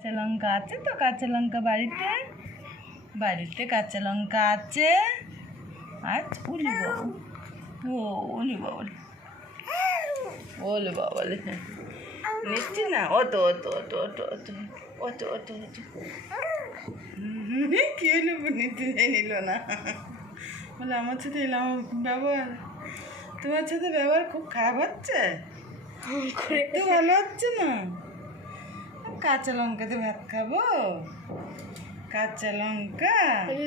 কাঁচা লঙ্কা আছে তো? কাঁচা লঙ্কা বাড়িতে বাড়িতে কাঁচা লঙ্কা আছে। আচ্ছা উলি বাবু, ও উলি বাবুলে, ওলে বাবলে নিচ্ছি না। অত অত অত অত অত অত অত অত কি হলো? নিতে নিল না বলে আমার সাথে এলাম ব্যবহার, তোমার সাথে ব্যবহার খুব খারাপ হচ্ছে, একটু ভালো হচ্ছে না। কাঁচা লঙ্কাতে ভাত খাবো? কাঁচা লঙ্কা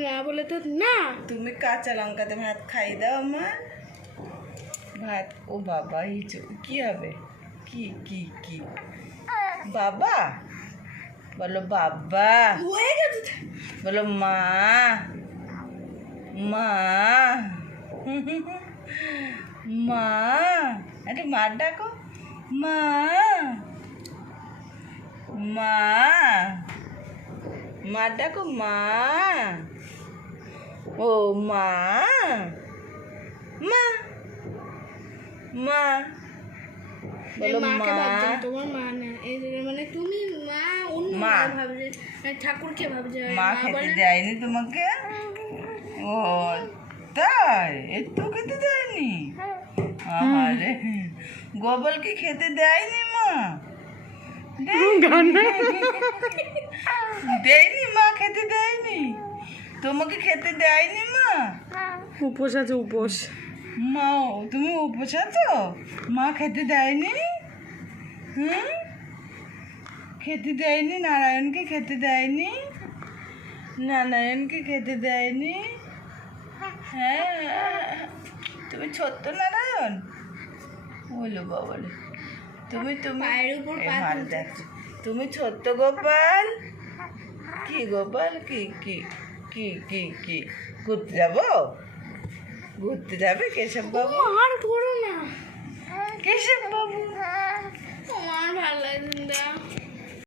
না বলে তো না। তুমি কাঁচা লঙ্কাতে ভাত খাই দাও আমার ভাত। ও বাবা কি হবে? কি কি কি বাবা বলো, বাবা বলো, মা মা মা, একটু মার ডাকো, মা মা, মা ডাকো, মা। ও মা মা মা বলো, মা। তোমার মা না, এই মানে তুমি মা, অন্য মা ভাবছে, ঠাকুরকে ভাবছে। মা খেতে দেয়নি তোমাকে? ও তাই, একটু খেতে দেয়নি? আরে গোবলকে খেতে দেয়নি মা? দেয়নি মা, খেতে দেয়নি তোমাকে, খেতে দেয়নি মা? উপোস আছে, উপোস। মা তুমি উপোস আছো? মা খেতে দেয়নি? হুম, খেতে দেয়নি, নারায়ণকে খেতে দেয়নি, নারায়ণকে খেতে দেয়নি। হ্যাঁ, তুমি ছোট্ট নারায়ণ বলো বাবলে, তুমি তুমি মাল দেখছো, তুমি ছোট্ট গোপাল। কি গোপাল, কি কি কি কি কি ঘুরতে যাবো? ঘুরতে যাবে কেশব বাবু? আর করো না, কেশব বাবু আমার ভালো লাগে না।